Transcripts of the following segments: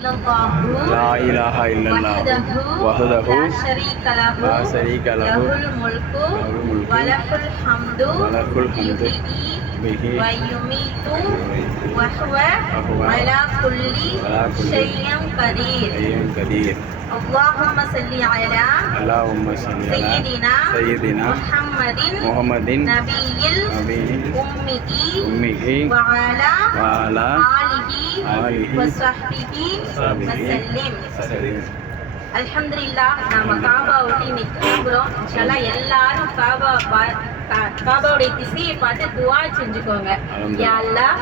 لا إله إلا الله وحده لا شريك له الملك وله الحمد به ويميت وهو على كل شيء قدير اللهم صل على سيدنا محمد نبي الأمي وعلى آله وصحبه وسلم. அல்ஹம்துலில்லாஹ். நாம காபாவுக்கு இன்னைக்கு கிளம்புறோம். இன்ஷாஅல்லாஹ் எல்லாரும் காபாவுடைய திசையை பார்த்து துஆ செஞ்சுக்கோங்க. யா அல்லாஹ்,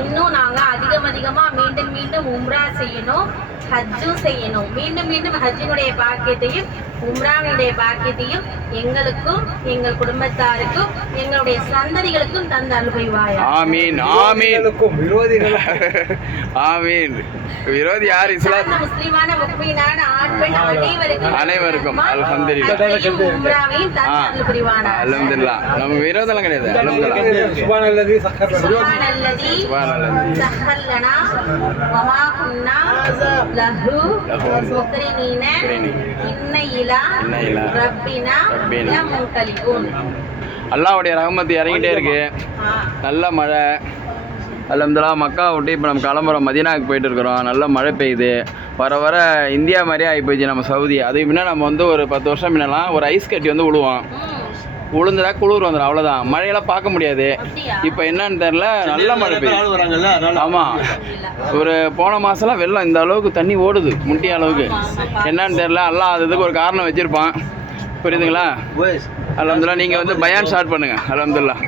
இன்னும் நாங்க அதிகமா மீண்டும் உம்ரா செய்யணும், ஹஜ்ஜும் செய்யணும். மீண்டும் ஹஜ்ஜினுடைய பாக்கியத்தையும் உம்ராவினுடைய பாக்கியத்தையும் எங்களுக்கும் எங்கள் குடும்பத்தாருக்கும் எங்களுடைய சந்ததிகளுக்கும் தந்து அருள்புரிவாயா. ஆமீன். விரோதிகள் ஆமீன். விரோதி யார்? இஸ்லாம் முஸ்லிமான முஃமினான ஆண் பெண் அனைவருக்கும் அல்ஹம்துலில்லாஹ் உம்ராவையும் தந்து அருள்புரிவானா. அல்ஹம்துலில்லாஹ். நம்ம விரோதம் கிடையாது. அல்ஹம்துலில்லாஹ். சுப்ஹானல்லதி சஹர் லனா வமா குன்னா லஹு முக்ரினீன இன்ன இலா ரப்பினா லமுன்கலிபூன். அல்லாஹ்வுடைய ரஹ்மத் இறங்கிட்டே இருக்கு. நல்ல மழை. அல்ஹம்துலில்லாஹ். மக்கா விட்டு இப்போ நம்ம கிளம்புறோம், மதீனாவுக்கு போயிட்டு இருக்கிறோம். நல்ல மழை பெய்யுது. வர இந்தியா மாதிரியே ஆகி போயிடுச்சு நம்ம சவுதி. அதுக்கு முன்னே நம்ம வந்து ஒரு 10 வருஷம் முன்னெல்லாம் ஒரு ஐஸ் கட்டி வந்து விழுவோம். உளுந்துடா குளிர் வந்துடும், அவ்வளோதான். மழையெல்லாம் பார்க்க முடியாது. இப்போ என்னன்னு தெரில, நல்ல மழை பெய்யுது. ஆமாம், ஒரு போன மாதம்லாம் வெள்ளம் இந்த அளவுக்கு தண்ணி ஓடுது, முட்டிய அளவுக்கு. என்னன்னு தெரில, எல்லாம் அதுக்கு ஒரு காரணம் வச்சுருப்பான். புரியுதுங்களா? அல்ஹம்துலில்லாஹ். நீங்கள் வந்து பயான் ஸ்டார்ட் பண்ணுங்கள். அல்ஹம்துலில்லாஹ்.